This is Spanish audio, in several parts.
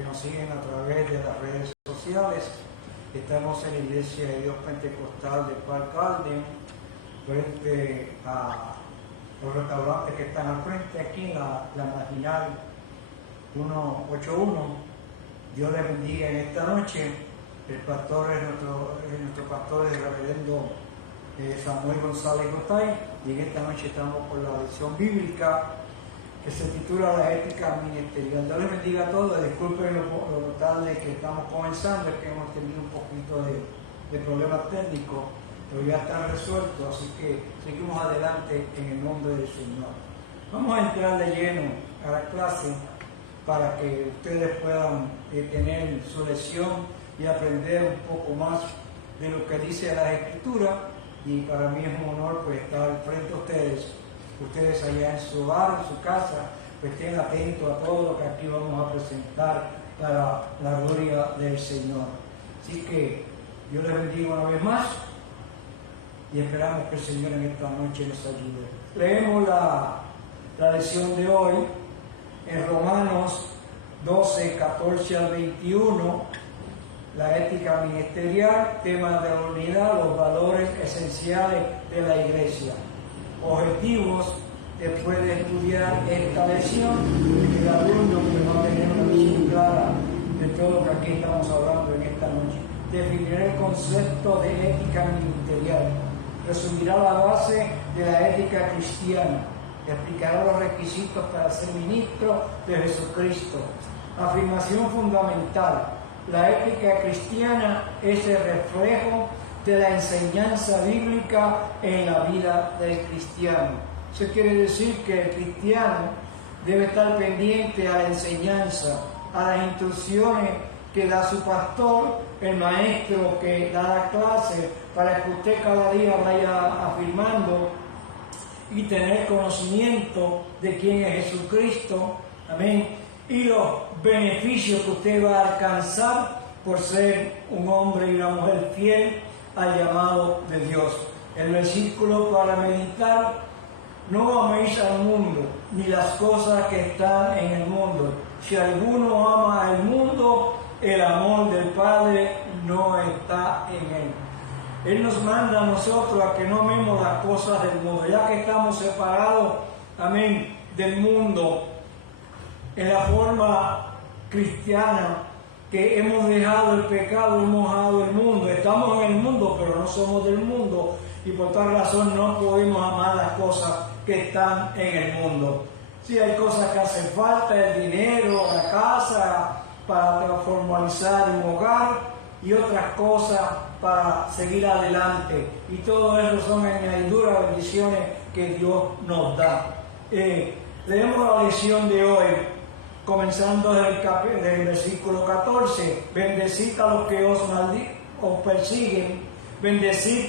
que nos siguen a través de las redes sociales. Estamos en la Iglesia de Dios Pentecostal de Park Garden, frente a los restaurantes que están al frente, aquí en la Marginal 181. Dios les bendiga en esta noche. El pastor es nuestro pastor, es el reverendo Samuel González Gotay, y en esta noche estamos por la lección bíblica que se titula La ética ministerial. Dios les bendiga a todos. Disculpen lo tarde que estamos comenzando, es que hemos tenido un poquito de problemas técnicos, pero ya están resueltos, así que seguimos adelante en el nombre del Señor. Vamos a entrar de lleno a la clase para que ustedes puedan tener su lección y aprender un poco más de lo que dice la Escritura. Y para mí es un honor pues estar al frente de ustedes allá en su hogar, en su casa, pues estén atentos a todo lo que aquí vamos a presentar para la gloria del Señor. Así que Dios les bendiga una vez más y esperamos que el Señor en esta noche nos ayude. Leemos la lección de hoy en Romanos 12, 14 al 21. La ética ministerial, temas de la unidad, los valores esenciales de la iglesia. Objetivos, después de estudiar esta lección, el alumno que va a tener una visión clara de todo lo que aquí estamos hablando en esta noche. Definirá el concepto de ética ministerial, resumirá la base de la ética cristiana, explicará los requisitos para ser ministro de Jesucristo. Afirmación fundamental. La ética cristiana es el reflejo de la enseñanza bíblica en la vida del cristiano. Eso quiere decir que el cristiano debe estar pendiente a la enseñanza, a las instrucciones que da su pastor, el maestro que da la clase, para que usted cada día vaya afirmando y tener conocimiento de quién es Jesucristo. Amén. Y los beneficios que usted va a alcanzar por ser un hombre y una mujer fiel al llamado de Dios. El versículo para meditar: no améis al mundo, ni las cosas que están en el mundo. Si alguno ama al mundo, el amor del Padre no está en él. Él nos manda a nosotros a que no amemos las cosas del mundo, ya que estamos separados, amén, del mundo. En la forma cristiana que hemos dejado el pecado, hemos dejado el mundo. Estamos en el mundo, pero no somos del mundo, y por tal razón no podemos amar las cosas que están en el mundo. Sí, hay cosas que hacen falta: el dinero, la casa, para formalizar un hogar, y otras cosas para seguir adelante. Y todo eso son añadiduras, bendiciones que Dios nos da. Leemos la lección de hoy, comenzando desde el versículo 14. Bendecid a los que os persiguen, bendecid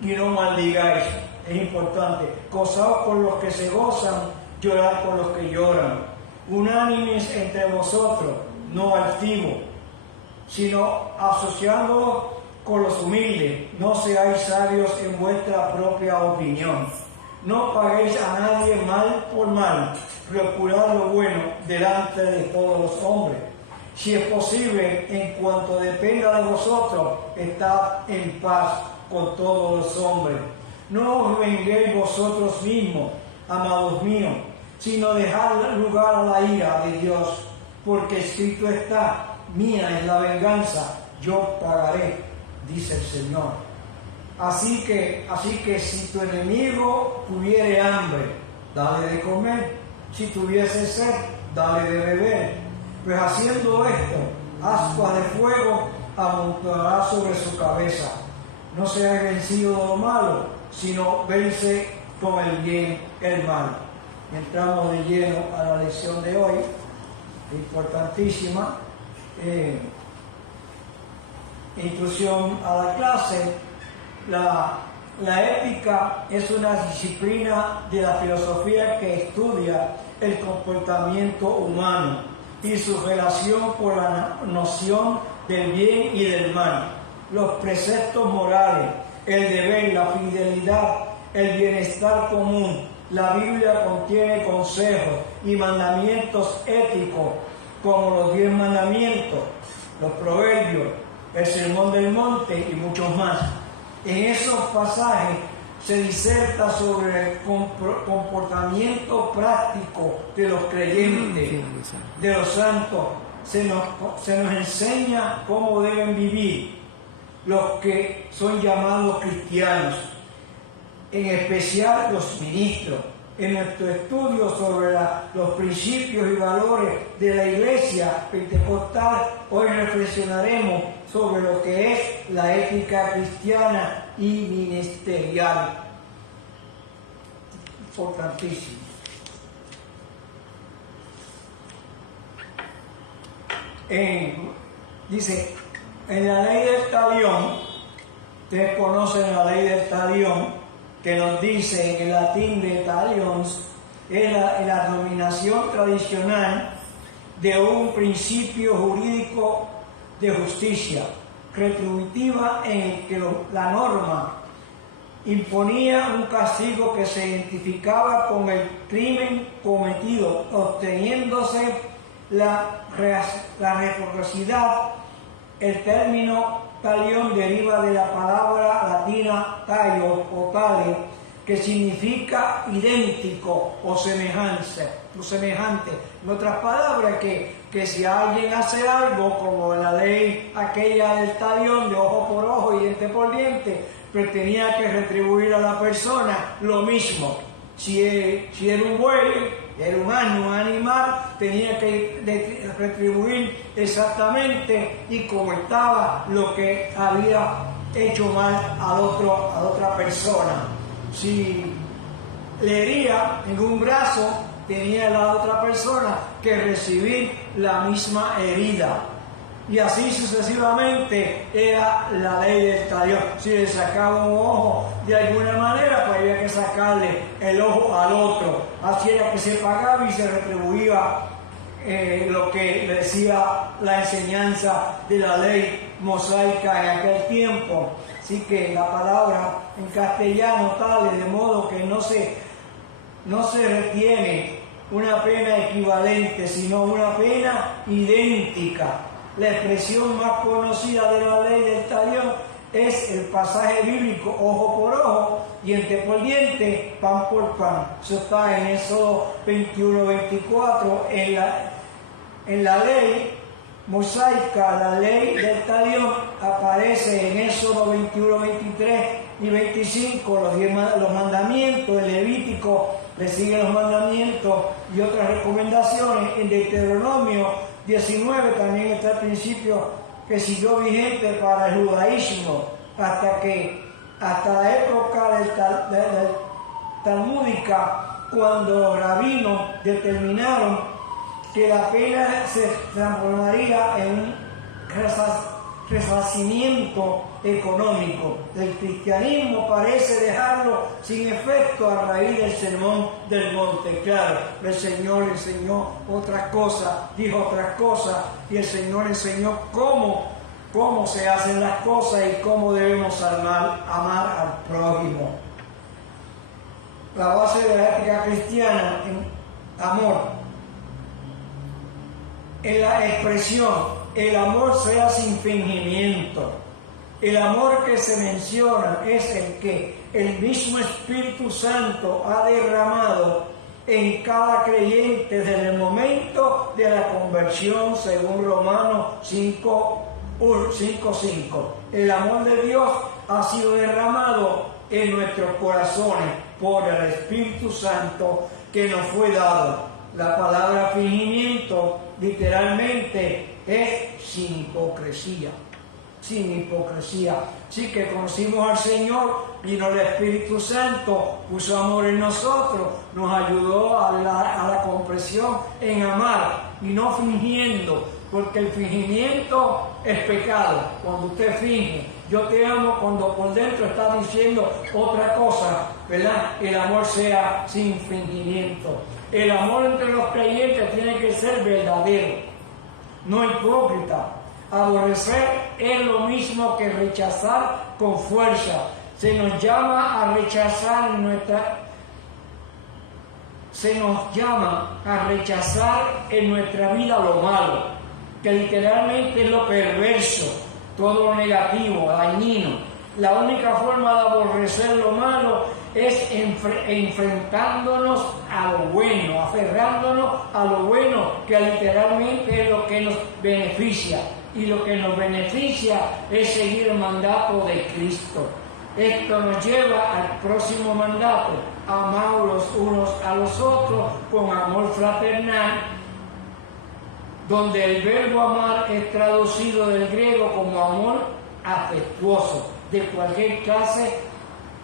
y no maldigáis. Es importante. Gozaos con los que se gozan, llorad con los que lloran. Unánimes entre vosotros, no altivos, sino asociándoos con los humildes. No seáis sabios en vuestra propia opinión. No paguéis a nadie mal por mal. Procurad lo bueno delante de todos los hombres. Si es posible, en cuanto dependa de vosotros, estad en paz con todos los hombres. No os venguéis vosotros mismos, amados míos, sino dejad lugar a la ira de Dios, porque escrito está: mía es la venganza, yo pagaré, dice el Señor. Así que si tu enemigo tuviere hambre, dale de comer; si tuviese sed, dale de beber. Pues haciendo esto, ascuas de fuego amontonará sobre su cabeza. No seas vencido de lo malo, sino vence con el bien el mal. Y entramos de lleno a la lección de hoy, importantísima. Introducción a la clase. La ética es una disciplina de la filosofía que estudia el comportamiento humano y su relación con la noción del bien y del mal, los preceptos morales, el deber, la fidelidad, el bienestar común. La Biblia contiene consejos y mandamientos éticos como los 10 mandamientos, los proverbios, el sermón del monte y muchos más. En esos pasajes se diserta sobre el comportamiento práctico de los creyentes, de los santos. Se nos enseña cómo deben vivir los que son llamados cristianos, en especial los ministros. En nuestro estudio sobre los principios y valores de la Iglesia Pentecostal, hoy reflexionaremos sobre lo que es la ética cristiana y ministerial. Importantísimo. Dice, en la ley del talión, ustedes conocen la ley del talión, que nos dice en el latín de talions, es la denominación tradicional de un principio jurídico de justicia retributiva en el que la norma imponía un castigo que se identificaba con el crimen cometido, obteniéndose la reciprocidad. El término talión deriva de la palabra latina tallo o tale, que significa idéntico o semejante. En otras palabras, que si alguien hace algo, como la ley aquella del talión, de ojo por ojo y diente por diente, pues tenía que retribuir a la persona lo mismo. Si era un buey, era un asno, un animal, tenía que retribuir exactamente y como estaba lo que había hecho mal a otra persona. Si le hería en un brazo, tenía la otra persona que recibir la misma herida. Y así sucesivamente era la ley del talión. Si le sacaba un ojo de alguna manera, pues había que sacarle el ojo al otro. Así era que se pagaba y se retribuía lo que decía la enseñanza de la ley mosaica en aquel tiempo. Así que la palabra en castellano tal, de modo que no se retiene una pena equivalente, sino una pena idéntica. La expresión más conocida de la ley del talión es el pasaje bíblico ojo por ojo, diente por diente, pan por pan. Eso está en Éxodo 21-24. En la ley mosaica, la ley del talión aparece en Éxodo 21-23 y 25, los mandamientos. En Levítico le siguen los mandamientos y otras recomendaciones. En Deuteronomio 19 también está el principio que siguió vigente para el judaísmo hasta la época del talmúdica, cuando los rabinos determinaron que la pena se transformaría en un resarcimiento económico. El cristianismo parece dejarlo sin efecto a raíz del sermón del monte. Claro, el Señor enseñó otras cosas, dijo otras cosas, y el Señor enseñó cómo se hacen las cosas y cómo debemos amar al prójimo. La base de la ética cristiana en amor. En la expresión, el amor sea sin fingimiento. El amor que se menciona es el que el mismo Espíritu Santo ha derramado en cada creyente desde el momento de la conversión, según Romanos 5:5. El amor de Dios ha sido derramado en nuestros corazones por el Espíritu Santo que nos fue dado. La palabra fingimiento literalmente es sin hipocresía. Sin hipocresía. Sí, que conocimos al Señor, vino el Espíritu Santo, puso amor en nosotros, nos ayudó a la comprensión en amar y no fingiendo, porque el fingimiento es pecado. Cuando usted finge, yo te amo, cuando por dentro está diciendo otra cosa, ¿verdad? El amor sea sin fingimiento. El amor entre los creyentes tiene que ser verdadero, no hipócrita. Aborrecer es lo mismo que rechazar con fuerza. Se nos llama a rechazar se nos llama a rechazar en nuestra vida lo malo, que literalmente es lo perverso, todo lo negativo, dañino. La única forma de aborrecer lo malo es enfrentándonos a lo bueno, aferrándonos a lo bueno, que literalmente es lo que nos beneficia. Y lo que nos beneficia es seguir el mandato de Cristo. Esto nos lleva al próximo mandato: amaos los unos a los otros con amor fraternal, donde el verbo amar es traducido del griego como amor afectuoso, de cualquier clase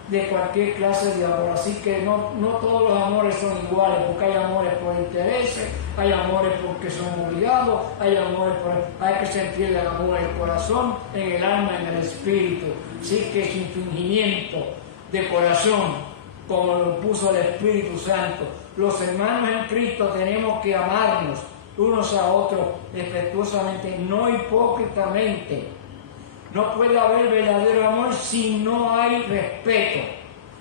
de amor. Así que no todos los amores son iguales, porque hay amores por intereses, hay amores porque son obligados, hay que sentir el amor en el corazón, en el alma, en el espíritu. Así que sin fingimiento de corazón, como lo puso el Espíritu Santo. Los hermanos en Cristo tenemos que amarnos unos a otros respetuosamente, no hipócritamente. No puede haber verdadero amor si no hay respeto.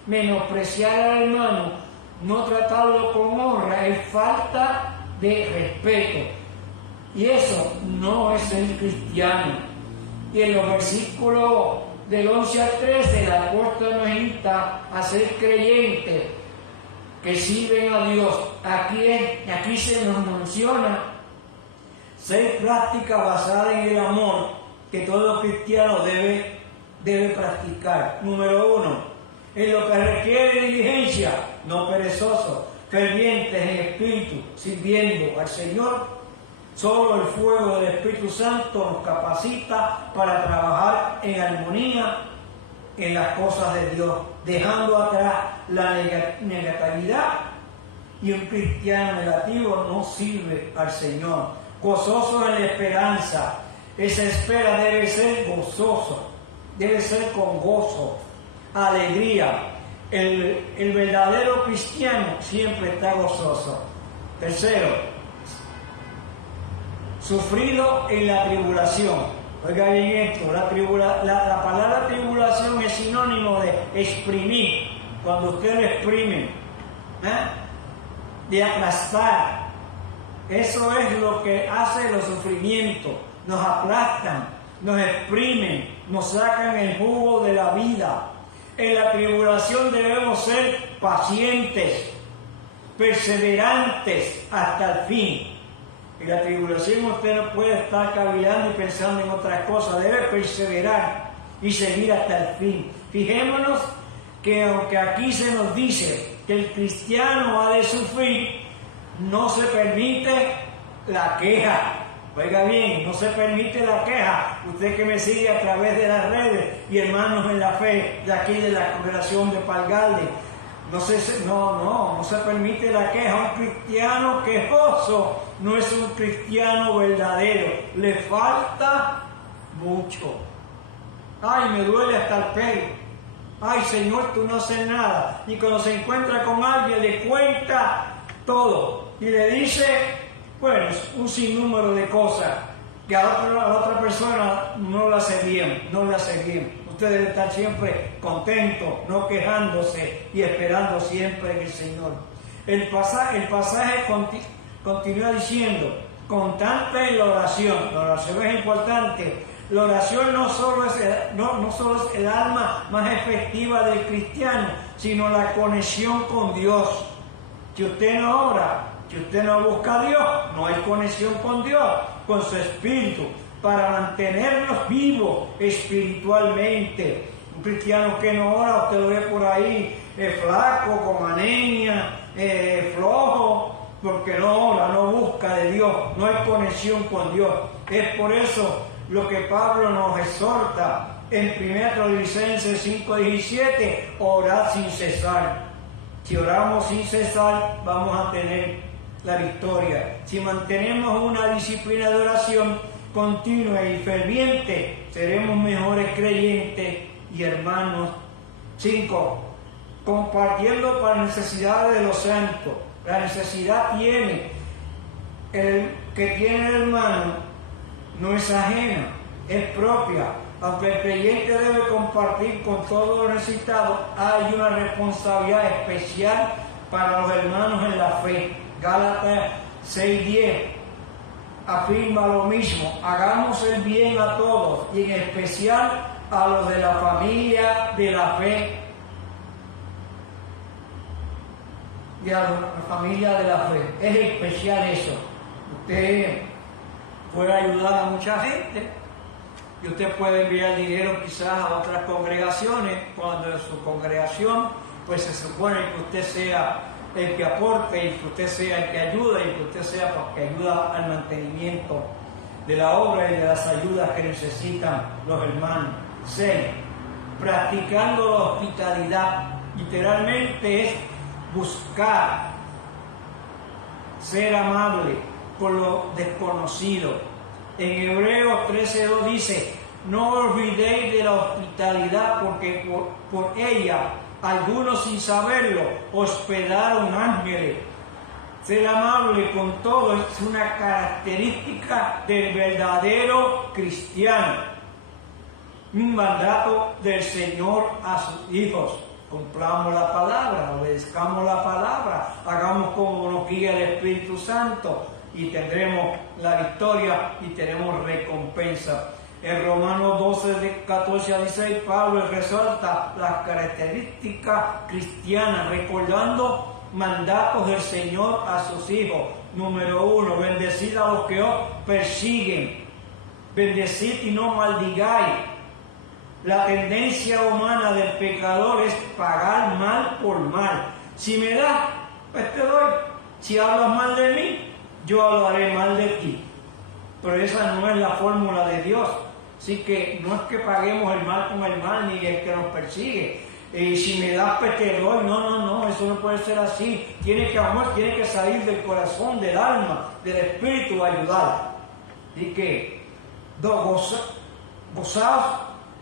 Menospreciar al hermano, no tratarlo con honra, es falta de respeto. Y eso no es ser cristiano. Y en los versículos del 11 al 13, el apóstol nos invita a ser creyentes que sirven a Dios. Aquí se nos menciona ser práctica basada en el amor que todo cristiano debe practicar. Número 1, en lo que requiere diligencia, no perezosos, fervientes en espíritu, sirviendo al Señor. Solo el fuego del Espíritu Santo nos capacita para trabajar en armonía en las cosas de Dios, dejando atrás la negatividad. Y un cristiano negativo no sirve al Señor. Gozoso en la esperanza. Esa espera debe ser gozoso, debe ser con gozo, alegría. El verdadero cristiano siempre está gozoso. Tercero, sufrido en la tribulación. Oiga bien esto, la palabra tribulación es sinónimo de exprimir. Cuando usted lo exprime, de aplastar. Eso es lo que hace los sufrimientos. Nos aplastan, nos exprimen, nos sacan el jugo de la vida. En la tribulación debemos ser pacientes, perseverantes hasta el fin. En la tribulación usted no puede estar cavilando y pensando en otras cosas, debe perseverar y seguir hasta el fin. Fijémonos que aunque aquí se nos dice que el cristiano ha de sufrir, no se permite la queja. Oiga bien, no se permite la queja. Usted que me sigue a través de las redes y hermanos en la fe de aquí de la congregación de Palgalde, no se permite la queja. Un cristiano quejoso no es un cristiano verdadero. Le falta mucho. Ay, me duele hasta el pelo. Ay, Señor, tú no haces nada. Y cuando se encuentra con alguien le cuenta todo y le dice, bueno, un sinnúmero de cosas que a la otra persona no la hace bien, Usted debe estar siempre contento, no quejándose y esperando siempre en el Señor. El pasaje continúa diciendo, constante en la oración. La oración es importante. La oración no solo es el arma más efectiva del cristiano, sino la conexión con Dios. Si usted no ora, si usted no busca a Dios, no hay conexión con Dios, con su espíritu, para mantenernos vivos espiritualmente. Un cristiano que no ora, usted lo ve por ahí flaco, con anemia, flojo, porque no ora, no busca de Dios, no hay conexión con Dios. Es por eso lo que Pablo nos exhorta en 1 Tesalonicenses 5:17, orad sin cesar. Si oramos sin cesar, vamos a tener la victoria. Si mantenemos una disciplina de oración continua y ferviente, seremos mejores creyentes y hermanos. 5. Compartiendo para necesidades de los santos. La necesidad que tiene el hermano no es ajena, es propia. Aunque el creyente debe compartir con todos los necesitados, hay una responsabilidad especial para los hermanos en la fe. Gálatas 6:10 afirma lo mismo: hagamos el bien a todos y en especial a los de la familia de la fe. Y a la familia de la fe. Es especial eso. Usted puede ayudar a mucha gente y usted puede enviar dinero quizás a otras congregaciones, cuando en su congregación pues se supone que usted sea el que aporte y que usted sea el que ayuda y que usted sea el que ayuda al mantenimiento de la obra y de las ayudas que necesitan los hermanos. 6. Practicando la hospitalidad. Literalmente es buscar ser amable con los desconocidos. En Hebreos 13:2 dice: no olvidéis de la hospitalidad, porque por ella algunos sin saberlo hospedaron ángeles. Ser amable con todos es una característica del verdadero cristiano. Un mandato del Señor a sus hijos. Cumplamos la palabra, obedezcamos la palabra, hagamos como nos guía el Espíritu Santo y tendremos la victoria y tenemos recompensa. En Romanos 12, 14 a 16, Pablo resalta las características cristianas, recordando mandatos del Señor a sus hijos. Número 1, bendecid a los que os persiguen, bendecid y no maldigáis. La tendencia humana del pecador es pagar mal por mal. Si me das, pues te doy. Si hablas mal de mí, yo hablaré mal de ti. Pero esa no es la fórmula de Dios. Así que no es que paguemos el mal con el mal, ni el que nos persigue. Si me das, pues te doy. No, eso no puede ser así. Tiene que amar, tiene que salir del corazón, del alma, del espíritu, ayudar. Así que, gozaos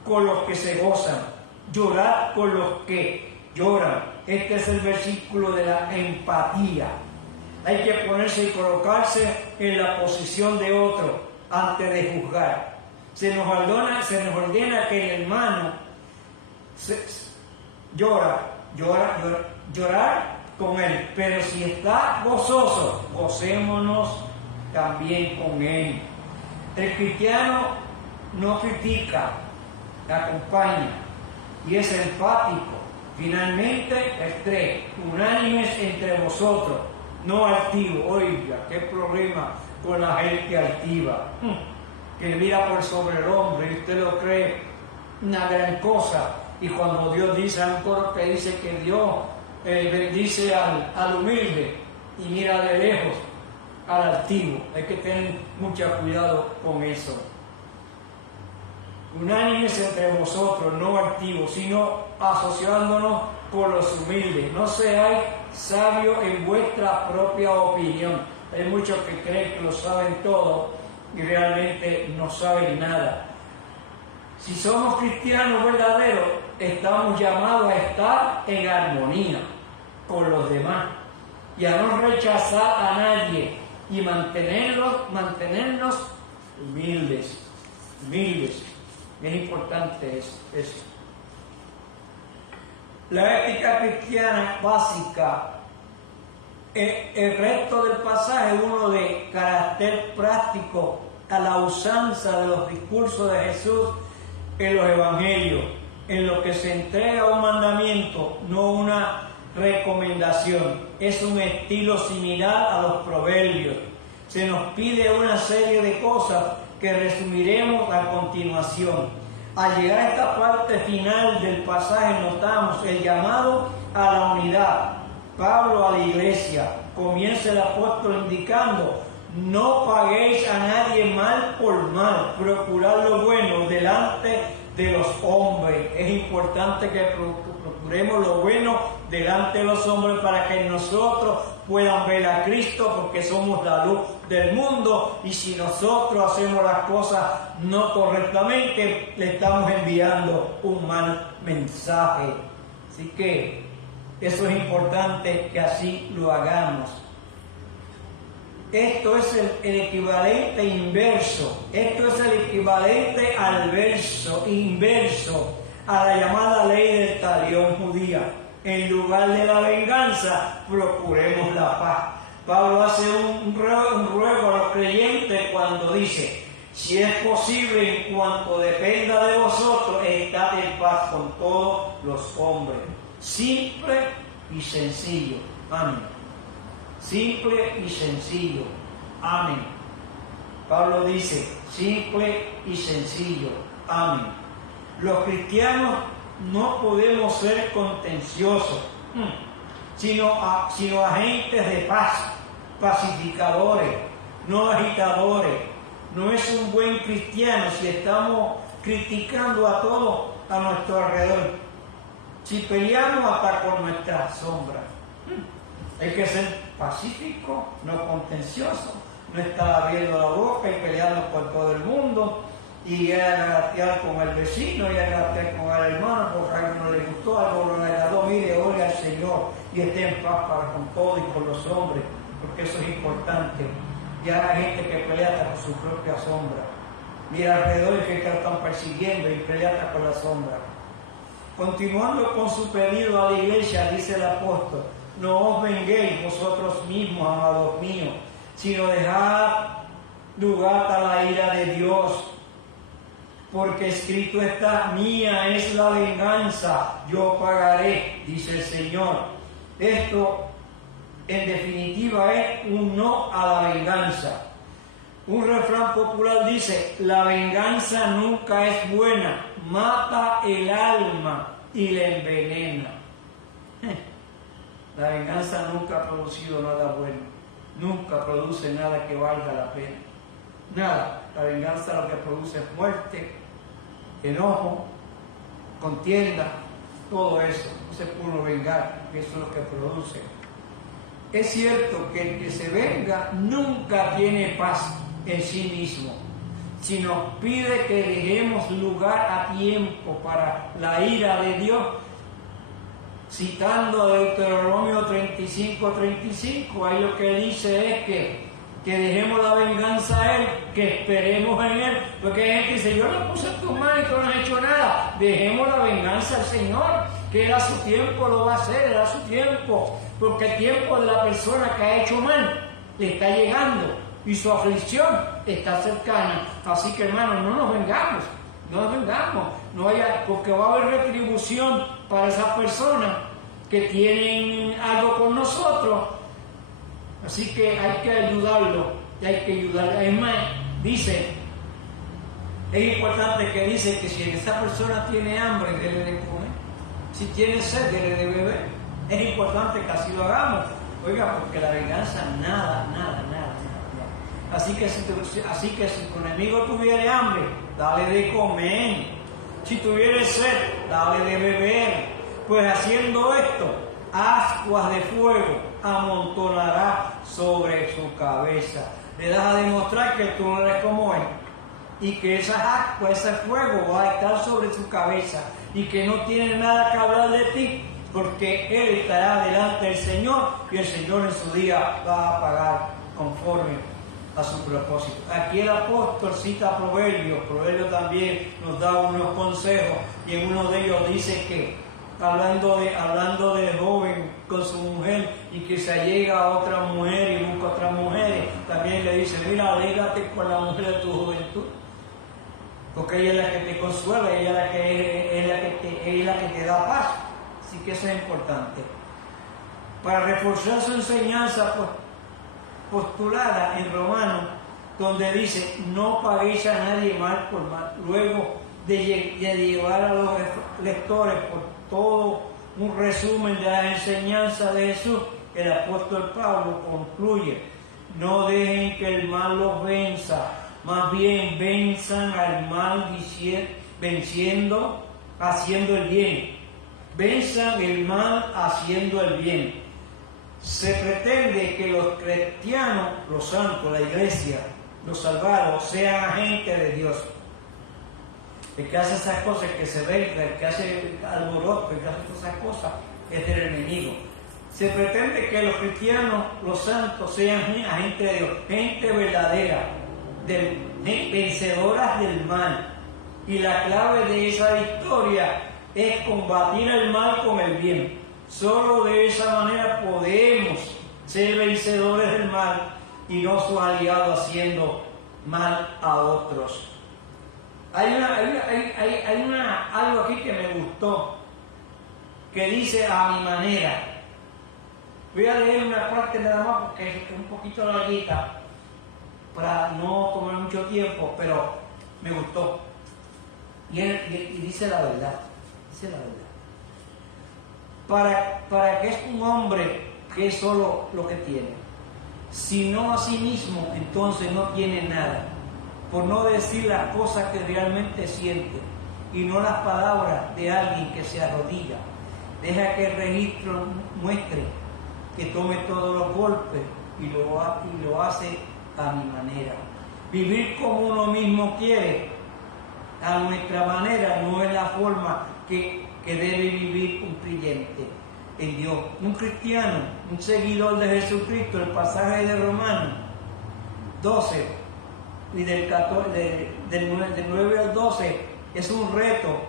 con los que se gozan, llorad con los que lloran. Este es el versículo de la empatía. Hay que ponerse y colocarse en la posición de otro antes de juzgar. Se nos ordena que el hermano llorar con él, pero si está gozoso, gocémonos también con él. El cristiano no critica, acompaña y es empático. Finalmente, el 3, unánimes entre vosotros, no altivo. Oiga, qué problema con la gente altiva, que mira por sobre el hombre y usted lo cree una gran cosa. Y cuando Dios dice, hay un coro que dice que Dios bendice al humilde y mira de lejos al altivo. Hay que tener mucho cuidado con eso. Unánimes entre vosotros, no altivos, sino asociándonos con los humildes. No seáis sabios en vuestra propia opinión. Hay muchos que creen que lo saben todo y realmente no saben nada. Si somos cristianos verdaderos, estamos llamados a estar en armonía con los demás y a no rechazar a nadie y mantenernos humildes. Es importante eso. La ética cristiana básica, el resto del pasaje es uno de carácter práctico a la usanza de los discursos de Jesús en los evangelios, en lo que se entrega un mandamiento, no una recomendación. Es un estilo similar a los proverbios. Se nos pide una serie de cosas que resumiremos a continuación. Al llegar a esta parte final del pasaje notamos el llamado a la unidad. Pablo a la iglesia, comienza el apóstol indicando: no paguéis a nadie mal por mal, procurad lo bueno delante de los hombres. Es importante que procuremos lo bueno delante de los hombres para que nosotros puedan ver a Cristo, porque somos la luz del mundo, y si nosotros hacemos las cosas no correctamente, le estamos enviando un mal mensaje. Así que eso es importante que así lo hagamos. Esto es el equivalente inverso. Esto es el equivalente al verso inverso a la llamada ley del talión judía. en lugar de la venganza, procuremos la paz. Pablo hace un ruego a los creyentes cuando dice: si es posible, en cuanto dependa de vosotros, estad en paz con todos los hombres. Simple y sencillo. Amén. Simple y sencillo. Amén. Pablo dice: simple y sencillo. Amén. Los cristianos no podemos ser contenciosos, sino agentes de paz, pacificadores, no agitadores. No es un buen cristiano si estamos criticando a todos a nuestro alrededor, si peleamos hasta con nuestra sombra. Hay que ser pacífico, no contencioso, no estar abriendo la boca y peleando por todo el mundo, y agatear con el vecino, y agatear con el hermano, porque a algo no le gustó, algo no le agradó. Mire, ore al Señor y esté en paz para con todo y con los hombres, porque eso es importante. Ya hay gente que pelea hasta con su propia sombra. Mira alrededor que lo están persiguiendo y pelea hasta con la sombra. Continuando con su pedido a la iglesia, dice el apóstol: no os venguéis vosotros mismos, amados míos, sino dejad lugar a la ira de Dios. Porque escrito está: mía es la venganza, yo pagaré, dice el Señor. Esto, en definitiva, es un no a la venganza. Un refrán popular dice: la venganza nunca es buena, mata el alma y la envenena. La venganza nunca ha producido nada bueno, nunca produce nada que valga la pena. Nada. La venganza lo que produce es muerte, enojo, contienda, todo eso. No se puede vengar, eso es lo que produce. Es cierto que el que se venga nunca tiene paz en sí mismo, sino pide que dejemos lugar a tiempo para la ira de Dios, citando a Deuteronomio 35:35. Ahí lo que dice es que dejemos la venganza a Él, que esperemos en Él, porque hay gente que dice: yo no puse en tus manos y tú no has hecho nada. Dejemos la venganza al Señor, que Él a su tiempo lo va a hacer, Él a su tiempo, porque el tiempo de la persona que ha hecho mal le está llegando y su aflicción está cercana. Así que, hermanos, no nos vengamos, no haya, porque va a haber retribución para esas personas que tienen algo con nosotros. Así que hay que ayudarlo, Es más, dice, es importante que dice que si esa persona tiene hambre, debe de comer. Si tiene sed, debe de beber. Es importante que así lo hagamos. Oiga, porque la venganza, nada. Así que si tu enemigo tuviere hambre, dale de comer. Si tuviere sed, dale de beber. Pues haciendo esto, ascuas de fuego amontonará sobre su cabeza. Le das a demostrar que tú no eres como él, y que esas ascuas, ese fuego va a estar sobre su cabeza, y que no tiene nada que hablar de ti, porque él estará delante del Señor, y el Señor en su día va a pagar conforme a su propósito. Aquí el apóstol cita Proverbios también nos da unos consejos, y en uno de ellos dice que hablando del joven con su mujer, y que se allega a otra mujer y busca otras mujeres, también le dice: mira, alégate con la mujer de tu juventud, porque ella es la que te consuela, ella es la que te da paz. Así que eso es importante. Para reforzar su enseñanza, pues, postulada en Romanos, donde dice: no paguéis a nadie mal por mal. Luego de llevar a los lectores por todo un resumen de la enseñanza de Jesús, el apóstol Pablo concluye: no dejen que el mal los venza, más bien venzan al mal haciendo el bien. Venzan el mal haciendo el bien. Se pretende que los cristianos, los santos, la iglesia, los salvados, sean agentes de Dios. El que hace esas cosas, que se venga, el que hace alboroto, el que hace todas esas cosas, es del enemigo. Se pretende que los cristianos, los santos, sean agentes de Dios, gente verdadera, vencedoras del mal. Y la clave de esa victoria es combatir el mal con el bien. Solo de esa manera podemos ser vencedores del mal y no sus aliados haciendo mal a otros. Hay algo aquí que me gustó, que dice a mi manera. Voy a leer una parte nada más porque es un poquito larguita para no tomar mucho tiempo, pero me gustó. Y dice la verdad, dice la verdad. ¿Para qué es un hombre que es solo lo que tiene? Si no a sí mismo, entonces no tiene nada. Por no decir las cosas que realmente siente y no las palabras de alguien que se arrodilla. Deja que el registro muestre que tome todos los golpes y lo hace a mi manera. Vivir como uno mismo quiere, a nuestra manera, no es la forma que debe vivir un creyente en Dios. Un cristiano, un seguidor de Jesucristo, el pasaje de Romanos 12 y del 9 al 12 es un reto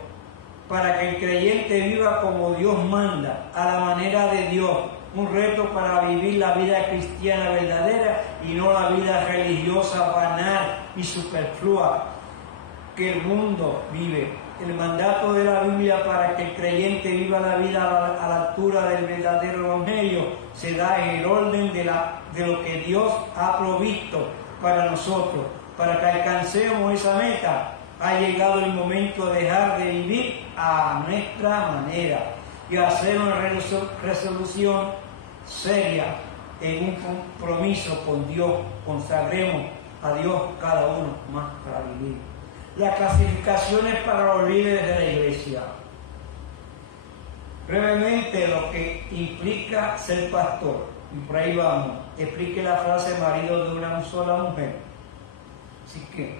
para que el creyente viva como Dios manda, a la manera de Dios. Un reto para vivir la vida cristiana verdadera y no la vida religiosa banal y superflua que el mundo vive. El mandato de la Biblia para que el creyente viva la vida a la altura del verdadero evangelio se da en el orden de lo que Dios ha provisto para nosotros. Para que alcancemos esa meta, ha llegado el momento de dejar de vivir a nuestra manera y hacer una resolución seria en un compromiso con Dios. Consagremos a Dios cada uno más para vivir. Las clasificaciones para los líderes de la iglesia. Brevemente, lo que implica ser pastor. Y por ahí vamos. Explique la frase marido de una sola mujer. Así que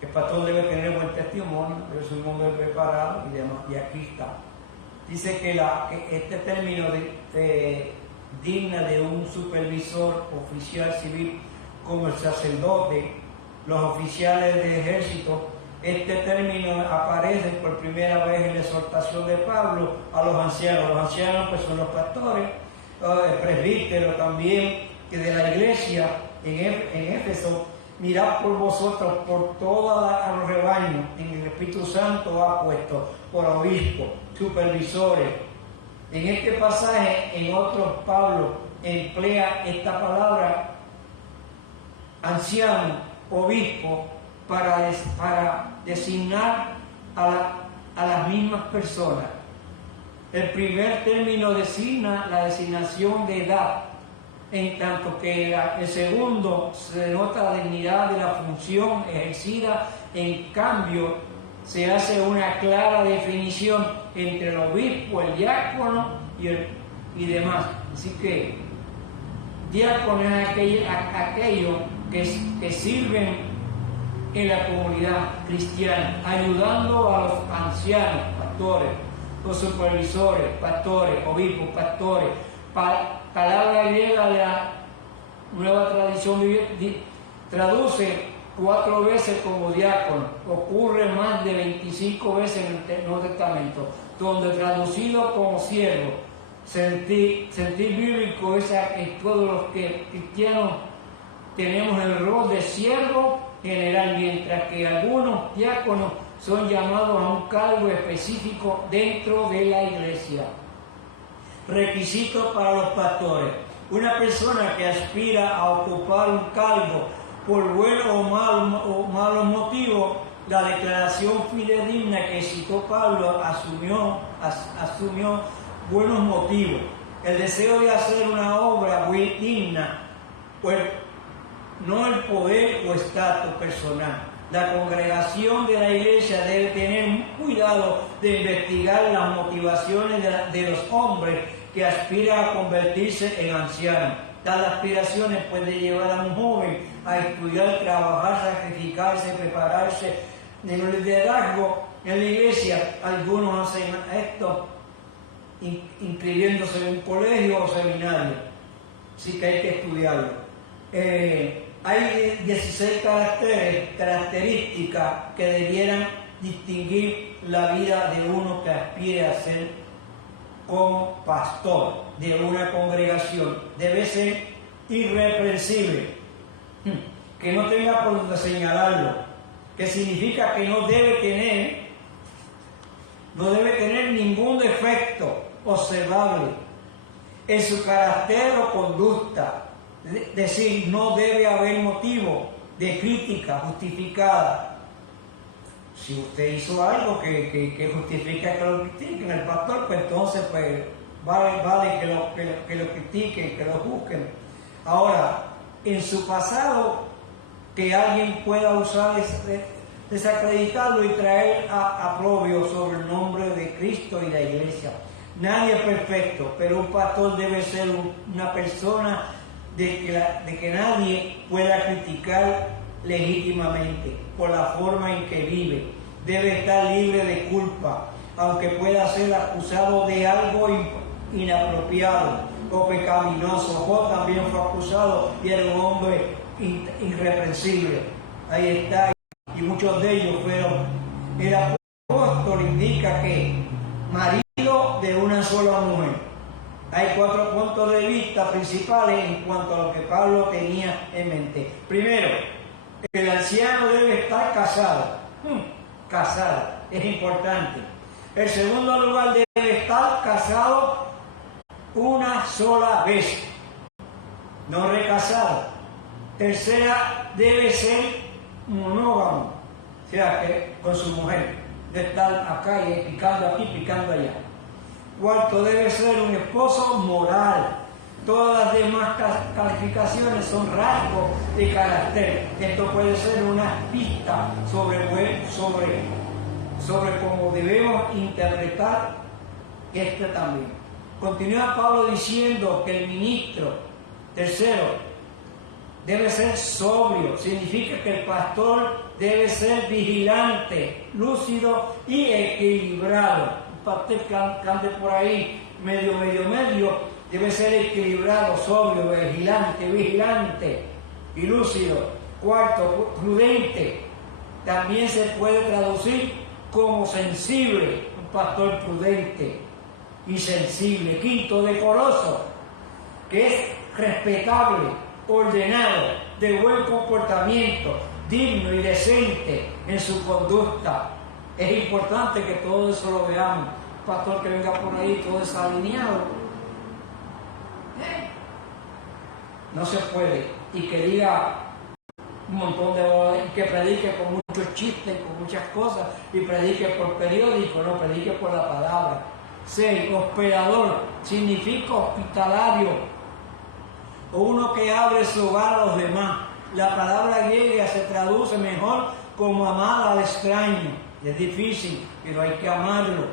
el pastor debe tener buen testimonio, pero es un hombre preparado y demás. Y aquí está. Dice que este término digna de un supervisor oficial civil como el sacerdote, los oficiales de ejército. Este término aparece por primera vez en la exhortación de Pablo a los ancianos. Los ancianos pues son los pastores, el presbítero también, que de la iglesia en Éfeso. Mirad por vosotros, por todos los rebaños, en el Espíritu Santo ha puesto, por obispos, supervisores. En este pasaje, en otros, Pablo emplea esta palabra anciano, obispo, para designar a las mismas personas. El primer término designa la designación de edad, en tanto que el segundo se denota la dignidad de la función ejercida. En cambio, se hace una clara definición entre el obispo, el diácono y demás. Así que diácono es aquellos que sirven en la comunidad cristiana, ayudando a los ancianos, pastores, los supervisores, pastores, obispos, pastores. Palabra griega de la Nueva Tradición traduce 4 veces como diácono. Ocurre más de 25 veces en el Nuevo Testamento, donde traducido como siervo. Sentir bíblico es que todos los que cristianos tenemos el rol de siervo general, mientras que algunos diáconos son llamados a un cargo específico dentro de la iglesia. Requisitos para los pastores. Una persona que aspira a ocupar un cargo por buenos o malos motivos, la declaración fidedigna que citó Pablo asumió buenos motivos. El deseo de hacer una obra muy digna, pues no el poder o estatus personal. La congregación de la iglesia debe tener cuidado de investigar las motivaciones de los hombres que aspiran a convertirse en ancianos. Tal aspiraciones pueden llevar a un joven a estudiar, trabajar, sacrificarse, prepararse en el liderazgo en la iglesia. Algunos hacen esto inscribiéndose en un colegio o seminario. Así que hay que estudiarlo. Hay 16 características que debieran distinguir la vida de uno que aspire a ser como pastor de una congregación debe ser irreprensible, que no tenga por dónde señalarlo, que significa que no debe tener ningún defecto observable en su carácter o conducta. Es decir, no debe haber motivo de crítica justificada. Si usted hizo algo que justifica que lo critiquen el pastor, pues entonces pues vale que lo critiquen, que lo juzguen. Ahora, en su pasado, que alguien pueda usar desacreditarlo y traer aprobio sobre el nombre de Cristo y la iglesia. Nadie es perfecto, pero un pastor debe ser una persona de que nadie pueda criticar legítimamente por la forma en que vive. Debe estar libre de culpa, aunque pueda ser acusado de algo inapropiado o pecaminoso. Job también fue acusado y era un hombre irreprensible. Ahí está, y muchos de ellos fueron. El apóstol indica que marido de una sola mujer. Hay 4 puntos de vista principales en cuanto a lo que Pablo tenía en mente. Primero, el anciano debe estar casado. Casado, es importante. En segundo lugar, debe estar casado una sola vez, no recasado. Tercera, debe ser monógamo, o sea, que con su mujer, de estar acá y picando aquí, picando allá. Cuarto, debe ser un esposo moral. Todas las demás calificaciones son rasgos de carácter. Esto puede ser una pista sobre cómo debemos interpretar esto también. Continúa Pablo diciendo que el ministro, tercero, debe ser sobrio. Significa que el pastor debe ser vigilante, lúcido y equilibrado. Pastor que ande por ahí medio, debe ser equilibrado, sobrio, vigilante y lúcido. Cuarto, prudente. También se puede traducir como sensible, un pastor prudente y sensible. Quinto, decoroso, que es respetable, ordenado, de buen comportamiento, digno y decente en su conducta. Es importante que todo eso lo veamos. Un pastor que venga por ahí todo desalineado, no se puede. Y que diga un montón de... y que predique con muchos chistes, con muchas cosas, y predique por periódico, no predique por la palabra. 6. Hospedador, significa hospitalario, o uno que abre su hogar a los demás. La palabra griega se traduce mejor como amar al extraño. Es difícil, pero hay que amarlo.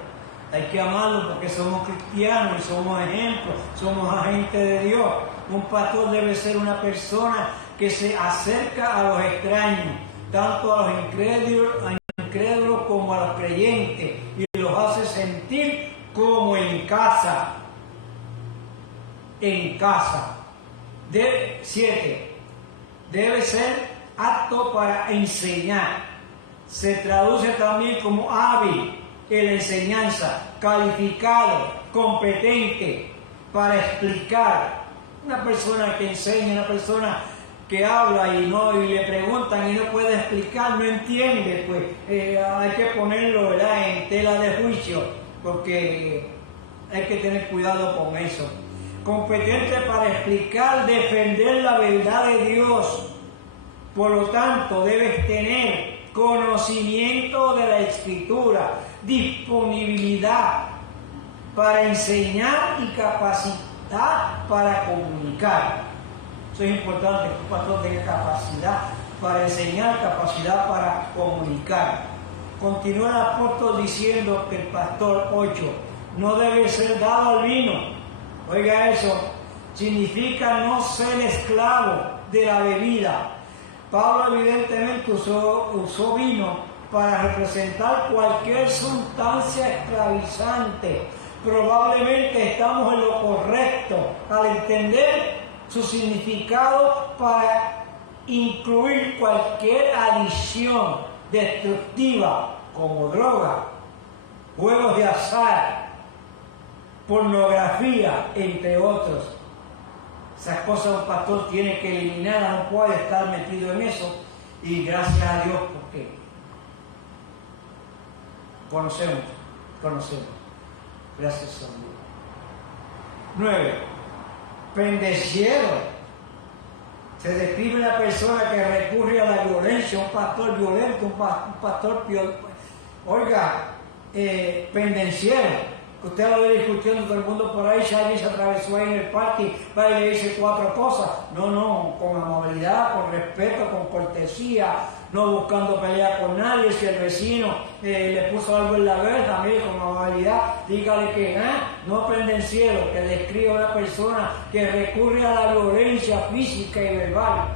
Hay que amarlo porque somos cristianos y somos ejemplos, somos agentes de Dios. Un pastor debe ser una persona que se acerca a los extraños, tanto a los incrédulos como a los creyentes, y los hace sentir como en casa. En casa. 7. Debe ser apto para enseñar. Se traduce también como hábil en la enseñanza, calificado, competente para explicar. Una persona que enseña, una persona que habla y le preguntan y no puede explicar, no entiende, pues hay que ponerlo, ¿verdad?, en tela de juicio, porque hay que tener cuidado con eso. Competente para explicar, defender la verdad de Dios. Por lo tanto, debes tener conocimiento de la Escritura, disponibilidad para enseñar y capacidad para comunicar. Eso es importante, que un pastor tenga capacidad para enseñar, capacidad para comunicar. Continúa el apóstol diciendo que el pastor 8 no debe ser dado al vino. Oiga eso, significa no ser esclavo de la bebida. Pablo evidentemente usó vino para representar cualquier sustancia esclavizante. Probablemente estamos en lo correcto al entender su significado para incluir cualquier adición destructiva como droga, juegos de azar, pornografía, entre otros. Esas cosas un pastor tiene que eliminar, no puede estar metido en eso. Y gracias a Dios, porque conocemos. Gracias a Dios. 9. Pendenciero. Se describe una persona que recurre a la violencia, un pastor violento, un pastor pendenciero. Usted lo ve discutiendo todo el mundo por ahí, si alguien se atravesó ahí en el parque, va y le dice 4 cosas. No, con amabilidad, con respeto, con cortesía, no buscando pelear con nadie. Si el vecino le puso algo en la verja, mire, con amabilidad, dígale que no pendenciero, que describe a una persona que recurre a la violencia física y verbal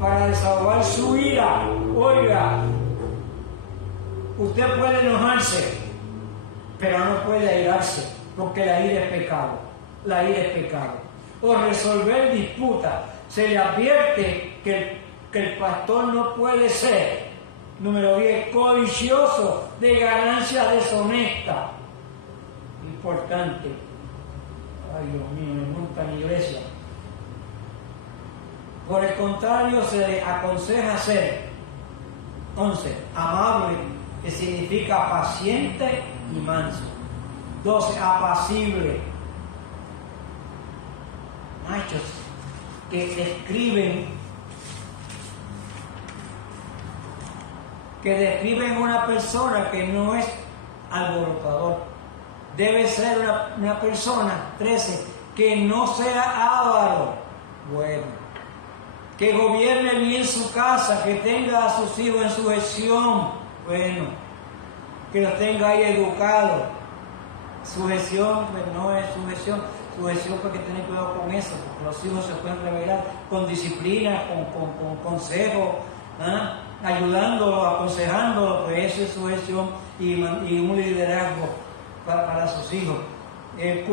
para desahogar su ira. Oiga, usted puede enojarse, pero no puede airarse, porque la ira es pecado. O resolver disputas. Se le advierte que el pastor no puede ser, número 10, codicioso de ganancias deshonestas. Importante. Ay, Dios mío, me monta en la iglesia. Por el contrario, se le aconseja ser 11, amable, que significa paciente y manso. 12, apacible. Machos que describen una persona que no es alborotador. Debe ser una persona, 13, que no sea avaro. Bueno, que gobierne bien su casa, que tenga a sus hijos en sujeción. Bueno, que los tenga ahí educados. Sujeción, pues no es sujeción porque tener cuidado con eso, porque los hijos se pueden revelar con disciplina, con consejo, ayudándolo, aconsejándolo, pues eso es sujeción y un liderazgo para sus hijos. El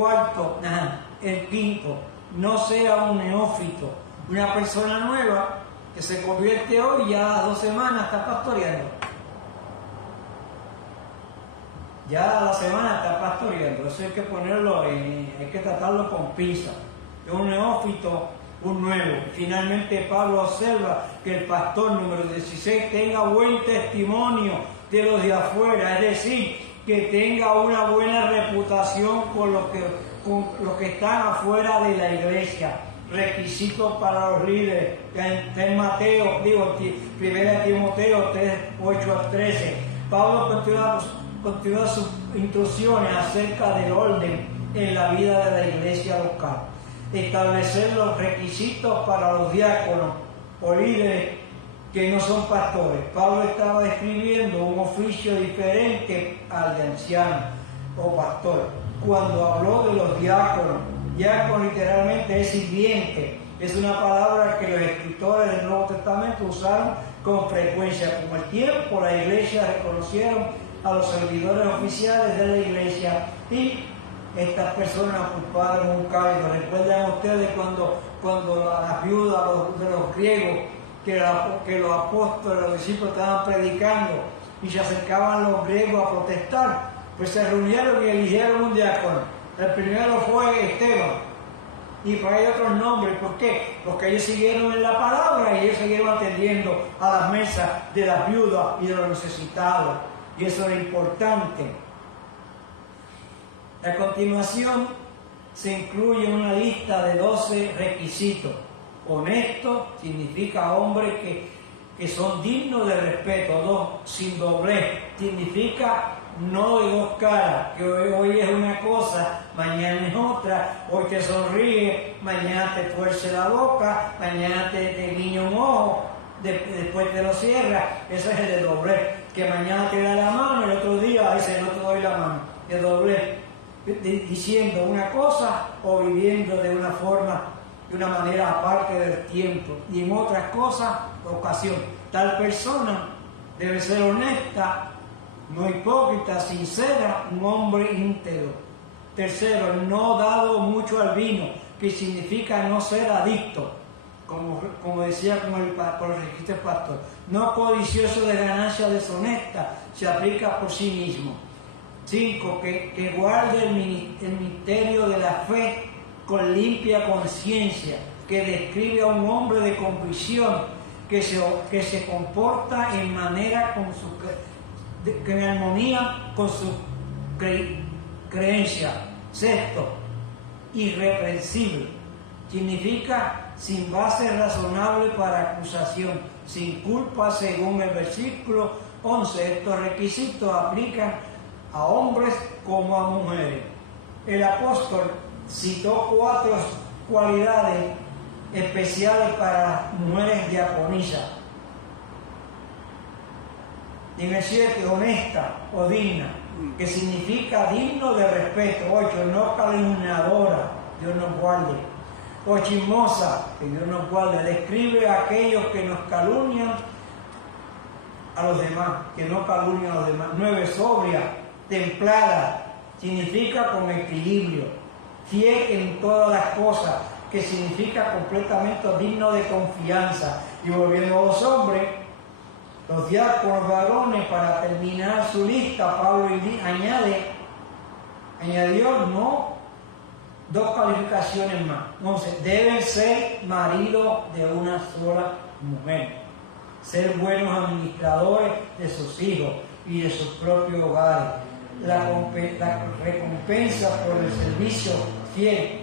quinto, no sea un neófito, una persona nueva que se convierte hoy, ya a 2 semanas está pastoreando. Ya a la semana está pastoreando. Eso hay que ponerlo, hay que tratarlo con pinza. Es un neófito, un nuevo. Finalmente Pablo observa que el pastor número 16 tenga buen testimonio de los de afuera, es decir, que tenga una buena reputación con los que están afuera de la iglesia. Requisitos para los líderes. En Mateo, 1 Timoteo 3, 8 al 13. Pablo continúa sus instrucciones acerca del orden en la vida de la iglesia local. Establecer los requisitos para los diáconos o líderes que no son pastores. Pablo estaba describiendo un oficio diferente al de anciano o pastor. Cuando habló de los diáconos, diácono literalmente es sirviente. Es una palabra que los escritores del Nuevo Testamento usaron con frecuencia. Con el tiempo la iglesia reconocieron a los servidores oficiales de la iglesia y estas personas ocuparon un cargo. ¿Recuerdan ustedes cuando las viudas de los griegos, que los apóstoles, los discípulos estaban predicando y se acercaban los griegos a protestar? Pues se reunieron y eligieron un diácono. El primero fue Esteban. Y por ahí otros nombres. ¿Por qué? Porque ellos siguieron en la palabra y ellos siguieron atendiendo a las mesas de las viudas y de los necesitados. Y eso es importante. A continuación se incluye una lista de 12 requisitos. Honesto significa hombres que son dignos de respeto. 2, sin doblez significa no de 2 caras, que hoy es una cosa, mañana es otra. Hoy te sonríe, mañana te tuerce la boca, mañana te guiña un ojo, después te lo cierra. Ese es el de doblez, que mañana te da la mano, el otro día dice no te doy la mano. El doblez, diciendo una cosa o viviendo de una forma, de una manera aparte del tiempo, y en otras cosas, ocasión. Tal persona debe ser honesta, no hipócrita, sincera, un hombre íntegro. Tercero, no dado mucho al vino, que significa no ser adicto, como decía con el requisito pastor. No codicioso de ganancias deshonestas, se aplica por sí mismo. 5. Que guarde el misterio de la fe con limpia conciencia, que describe a un hombre de convicción que se comporta en manera en armonía con su creencia. 6. Irreprensible. Significa sin base razonable para acusación, sin culpa según el versículo 11. Estos requisitos aplican a hombres como a mujeres. El apóstol citó 4 cualidades especiales para mujeres diaconisas. En el 7, honesta o digna, que significa digno de respeto. 8, no calumniadora, Dios nos guarde. O chismosa, que Dios nos guarde. Describe a aquellos que nos calumnian a los demás, que no calumnian a los demás. 9, sobria, templada, significa con equilibrio. Fiel en todas las cosas, que significa completamente digno de confianza. Y volviendo a los hombres, los diáconos varones, para terminar su lista, Pablo añadió 2 calificaciones más. 11, deben ser maridos de una sola mujer, ser buenos administradores de sus hijos y de sus propios hogares. La recompensa por el servicio fiel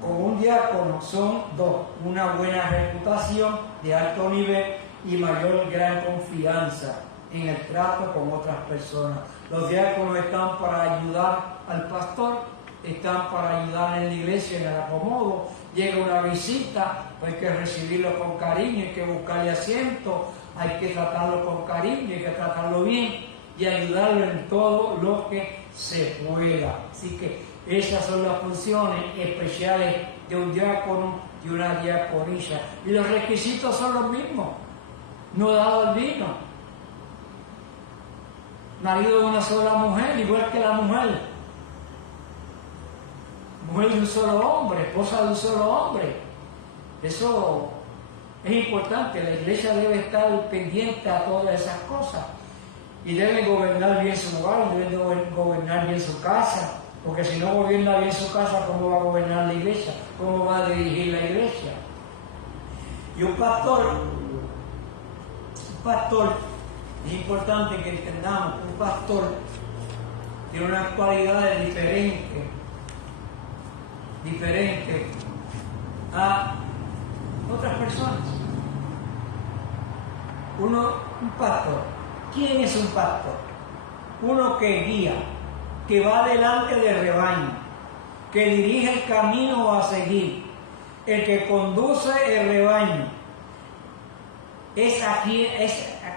con un diácono son 2: una buena reputación de alto nivel y mayor gran confianza en el trato con otras personas. Los diáconos están para ayudar al pastor, están para ayudar en la iglesia en el acomodo. Llega una visita, pues hay que recibirlo con cariño, hay que buscarle asiento, hay que tratarlo con cariño, hay que tratarlo bien y ayudarlo en todo lo que se pueda. Así que esas son las funciones especiales de un diácono y una diaconisa. Y los requisitos son los mismos. No dado el vino. Marido de una sola mujer, igual que la mujer. Mujer de un solo hombre, esposa de un solo hombre. Eso es importante. La iglesia debe estar pendiente a todas esas cosas. Y debe gobernar bien su hogar, debe gobernar bien su casa. Porque si no gobierna bien su casa, ¿cómo va a gobernar la iglesia? ¿Cómo va a dirigir la iglesia? Y un pastor, es importante que entendamos, un pastor tiene unas cualidades diferentes a otras personas. Un pastor, ¿quién es un pastor? Uno que guía, que va delante del rebaño, que dirige el camino a seguir, el que conduce el rebaño, es a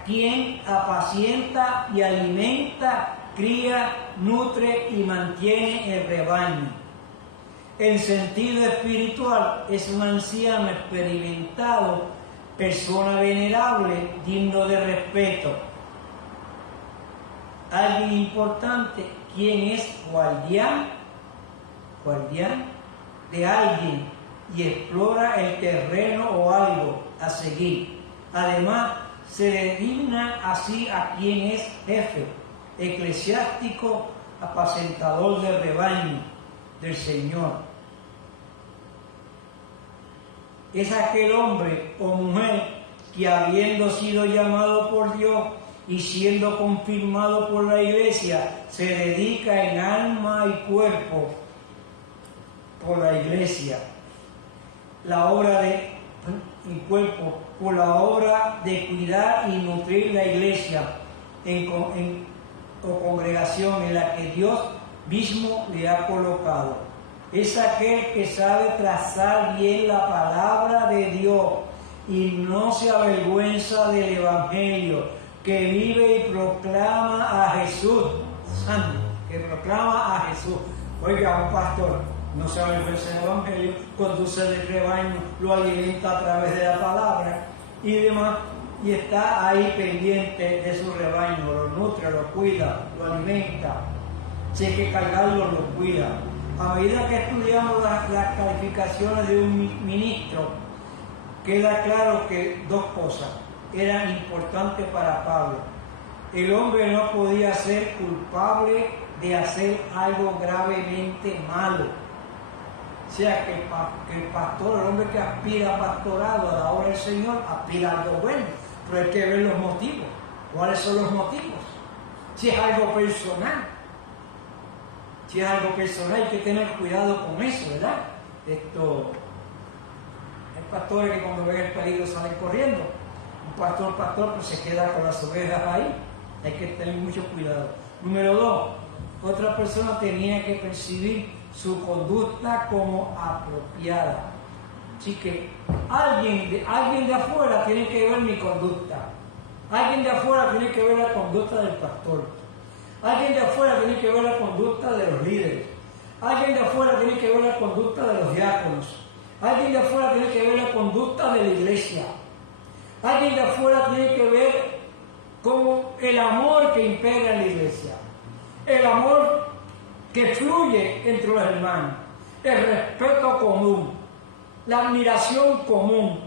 quien apacienta y alimenta, cría, nutre y mantiene el rebaño. En sentido espiritual, es un anciano experimentado, persona venerable, digno de respeto. Alguien importante, quien es guardián de alguien y explora el terreno o algo a seguir. Además, se designa así a quien es jefe, eclesiástico, apacentador del rebaño del Señor. Es aquel hombre o mujer que, habiendo sido llamado por Dios y siendo confirmado por la iglesia, se dedica en alma y cuerpo por la iglesia. Por la obra de cuidar y nutrir la iglesia o congregación en la que Dios mismo le ha colocado. Es aquel que sabe trazar bien la palabra de Dios y no se avergüenza del Evangelio, que vive y proclama a Jesús, santo, que proclama a Jesús. Oiga, un pastor no se avergüenza del Evangelio, conduce el rebaño, lo alimenta a través de la palabra y demás, y está ahí pendiente de su rebaño, lo nutre, lo cuida, lo alimenta. Si hay que cargarlo, lo cuida. A medida que estudiamos las calificaciones de un ministro, queda claro que 2 cosas eran importantes para Pablo. El hombre no podía ser culpable de hacer algo gravemente malo. O sea, que el pastor, el hombre que aspira a pastorado a la obra del Señor, aspira a algo bueno, pero hay que ver los motivos. ¿Cuáles son los motivos? Si es algo personal. Si es algo personal, hay que tener cuidado con eso, ¿verdad? Hay pastores que cuando ven el peligro salen corriendo. Un pastor, pues se queda con las ovejas ahí. Hay que tener mucho cuidado. Número 2, otra persona tenía que percibir su conducta como apropiada. Así que alguien de afuera tiene que ver mi conducta. Alguien de afuera tiene que ver la conducta del pastor. Alguien de afuera tiene que ver la conducta de los líderes. Alguien de afuera tiene que ver la conducta de los diáconos. Alguien de afuera tiene que ver la conducta de la iglesia. Alguien de afuera tiene que ver como el amor que impera en la iglesia. El amor que fluye entre los hermanos. El respeto común. La admiración común.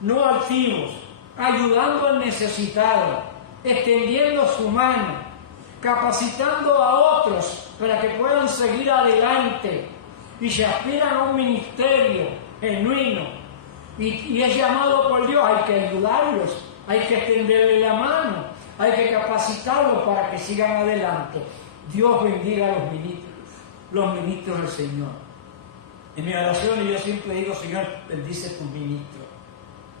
No altivos. Ayudando al necesitado. Extendiendo su mano. Capacitando a otros para que puedan seguir adelante y se aspiran a un ministerio genuino y es llamado por Dios. Hay que ayudarlos, hay que extenderle la mano, hay que capacitarlos para que sigan adelante. Dios bendiga a los ministros del Señor. En mi oración yo siempre digo: Señor, bendice tus ministros.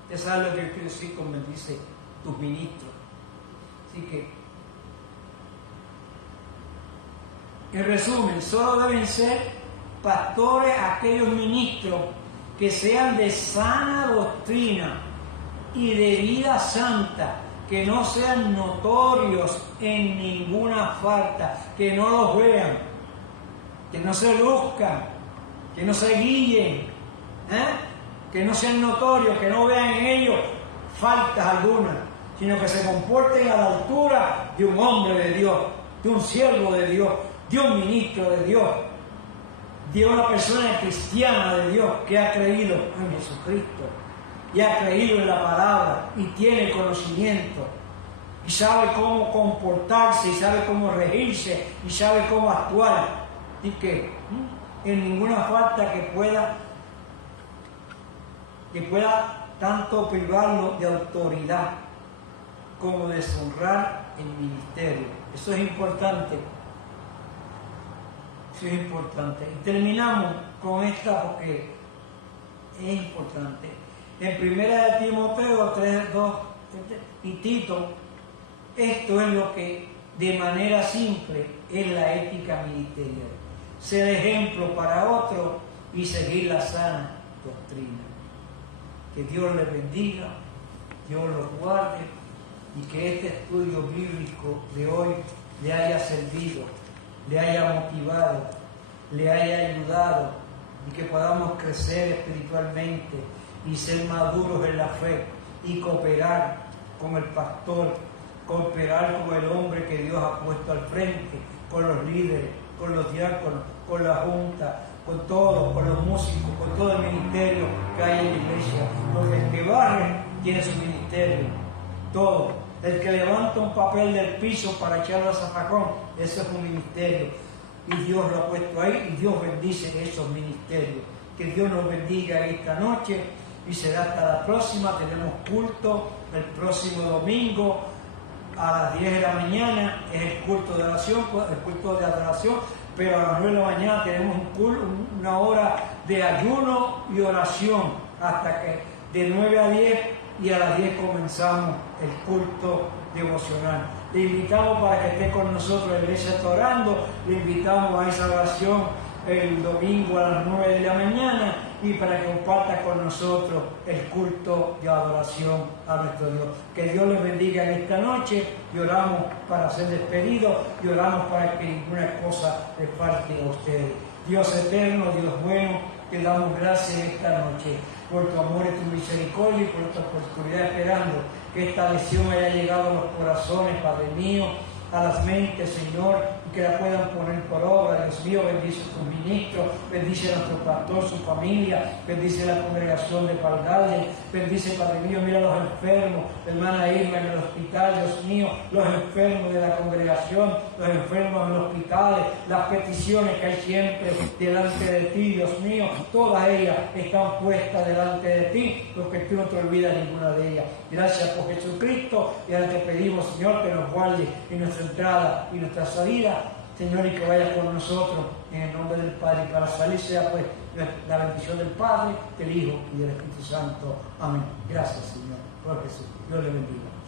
Usted sabe lo que yo quiero decir con bendice tus ministros. Así que, en resumen, solo deben ser pastores aquellos ministros que sean de sana doctrina y de vida santa, que no sean notorios en ninguna falta, que no los vean, que no se luzcan, que no se guíen, que no sean notorios, que no vean en ellos faltas algunas, sino que se comporten a la altura de un hombre de Dios, de un siervo de Dios, de un ministro de Dios, de una persona cristiana de Dios que ha creído en Jesucristo y ha creído en la palabra y tiene conocimiento y sabe cómo comportarse y sabe cómo regirse y sabe cómo actuar, y que en ninguna falta que pueda tanto privarlo de autoridad como deshonrar el ministerio. Eso es importante. Eso es importante. Y terminamos con esta porque es importante. En 1 de Timoteo 3:2 y Tito, esto es lo que de manera simple es la ética ministerial. Ser ejemplo para otros y seguir la sana doctrina. Que Dios les bendiga, Dios los guarde y que este estudio bíblico de hoy le haya servido, le haya motivado, le haya ayudado y que podamos crecer espiritualmente y ser maduros en la fe y cooperar con el pastor, cooperar con el hombre que Dios ha puesto al frente, con los líderes, con los diáconos, con la junta, con todos, con los músicos, con todo el ministerio que hay en la iglesia. Porque el que barre tiene su ministerio, todo. El que levanta un papel del piso para echarlo al zafacón, eso es un ministerio. Y Dios lo ha puesto ahí y Dios bendice esos ministerios. Que Dios nos bendiga esta noche y será hasta la próxima. Tenemos culto el próximo domingo a las 10 de la mañana, es el culto de oración, pero a las 9 de la mañana tenemos una hora de ayuno y oración hasta que de 9 a 10 y a las 10 comenzamos el culto devocional. Le invitamos para que esté con nosotros, la iglesia está orando, le invitamos a esa oración el domingo a las 9 de la mañana y para que comparta con nosotros el culto de adoración a nuestro Dios. Que Dios les bendiga en esta noche y oramos para ser despedidos y oramos para que ninguna cosa les falte a ustedes. Dios eterno, Dios bueno, te damos gracias esta noche por tu amor y tu misericordia y por tu oportunidad, esperando que esta lección haya llegado a los corazones, Padre mío, a las mentes, Señor, y que la puedan poner por obra. Dios mío, bendice a tus ministros, bendice a nuestro pastor, su familia, bendice a la congregación de Palgalle, bendice, Padre mío, mira a los enfermos, hermana Irma en el hospital, Dios mío, los enfermos de la congregación, los enfermos en los hospitales, las peticiones que hay siempre delante de ti, Dios mío, todas ellas están puestas delante de ti, porque tú no te olvidas ninguna de ellas. Gracias por Jesucristo, y ahora te pedimos, Señor, que nos guarde en nuestra entrada y nuestra salida, Señor, y que vaya con nosotros, en el nombre del Padre, y para salir sea pues la bendición del Padre, del Hijo y del Espíritu Santo. Amén. Gracias, Señor, por Jesús. Dios le bendiga.